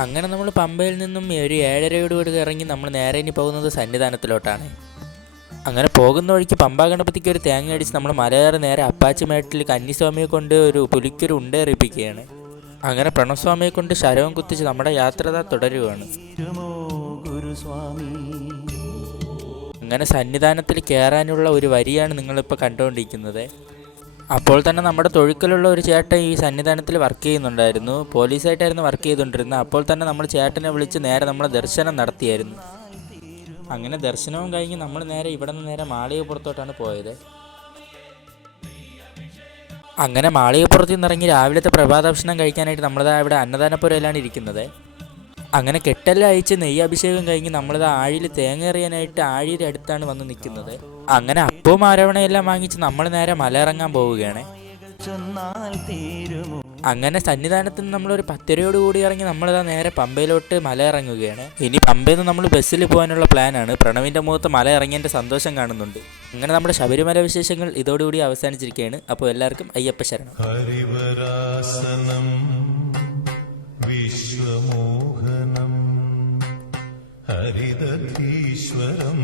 അങ്ങനെ നമ്മൾ പമ്പയിൽ നിന്നും ഒരു 7:30 ഇറങ്ങി നമ്മൾ നേരെ ഇനി പോകുന്നത് സന്നിധാനത്തിലോട്ടാണ്. അങ്ങനെ പോകുന്ന വഴിക്ക് പമ്പാ ഗണപതിക്ക് ഒരു തേങ്ങ അടിച്ച് നമ്മൾ മലയേറി നേരെ അപ്പാച്ചിമേട്ടിൽ കന്നിസ്വാമിയെ കൊണ്ട് ഒരു പുലിക്കൊരു ഉണ്ടേറിയിപ്പിക്കുകയാണ്. അങ്ങനെ പ്രണവസ്വാമിയെ കൊണ്ട് ശരവും കുത്തിച്ച് നമ്മുടെ യാത്ര തുടരുകയാണ്. അങ്ങനെ സന്നിധാനത്തിൽ കയറാനുള്ള ഒരു വരിയാണ് നിങ്ങളിപ്പോൾ കണ്ടുകൊണ്ടിരിക്കുന്നത്. അപ്പോൾ തന്നെ നമ്മുടെ തൊഴുക്കലുള്ള ഒരു ചേട്ടൻ ഈ സന്നിധാനത്തിൽ വർക്ക് ചെയ്യുന്നുണ്ടായിരുന്നു. പോലീസായിട്ടായിരുന്നു വർക്ക് ചെയ്തുകൊണ്ടിരുന്നത്. അപ്പോൾ തന്നെ നമ്മൾ ചേട്ടനെ വിളിച്ച് നേരെ നമ്മൾ ദർശനം നടത്തിയായിരുന്നു. അങ്ങനെ ദർശനവും കഴിഞ്ഞ് നമ്മൾ നേരെ ഇവിടെ നിന്ന് നേരെ മാളികപ്പുറത്തോട്ടാണ് പോയത്. അങ്ങനെ മാളികപ്പുറത്ത് നിന്നിറങ്ങി രാവിലത്തെ പ്രഭാത ഭക്ഷണം കഴിക്കാനായിട്ട് നമ്മളിതാ ഇവിടെ അന്നദാനപ്പുരയിലാണ് ഇരിക്കുന്നത്. അങ്ങനെ കെട്ടെല്ലാം അയച്ച് നെയ്യഭിഷേകം കഴിഞ്ഞ് നമ്മളിത് ആഴിയിൽ തേങ്ങ എറിയാനായിട്ട് ആഴിയുടെ അടുത്താണ് വന്ന് നിൽക്കുന്നത്. അങ്ങനെ അപ്പവും അരവണയെല്ലാം വാങ്ങിച്ച് നമ്മൾ നേരെ മല ഇറങ്ങാൻ പോവുകയാണ്. അങ്ങനെ സന്നിധാനത്ത് നിന്ന് നമ്മളൊരു 10:00 കൂടി ഇറങ്ങി നമ്മളിതാ നേരെ പമ്പയിലോട്ട് മല ഇറങ്ങുകയാണ്. ഇനി പമ്പയിൽ നിന്ന് നമ്മൾ ബസ്സിൽ പോകാനുള്ള പ്ലാനാണ്. പ്രണവിൻ്റെ മുഖത്ത് മല ഇറങ്ങിയതിൻ്റെ സന്തോഷം കാണുന്നുണ്ട്. അങ്ങനെ നമ്മുടെ ശബരിമല വിശേഷങ്ങൾ ഇതോടുകൂടി അവസാനിച്ചിരിക്കുകയാണ്. അപ്പോൾ എല്ലാവർക്കും അയ്യപ്പ ശരണം. വിശ്വമോഹനം ഹരിതീശ്വരം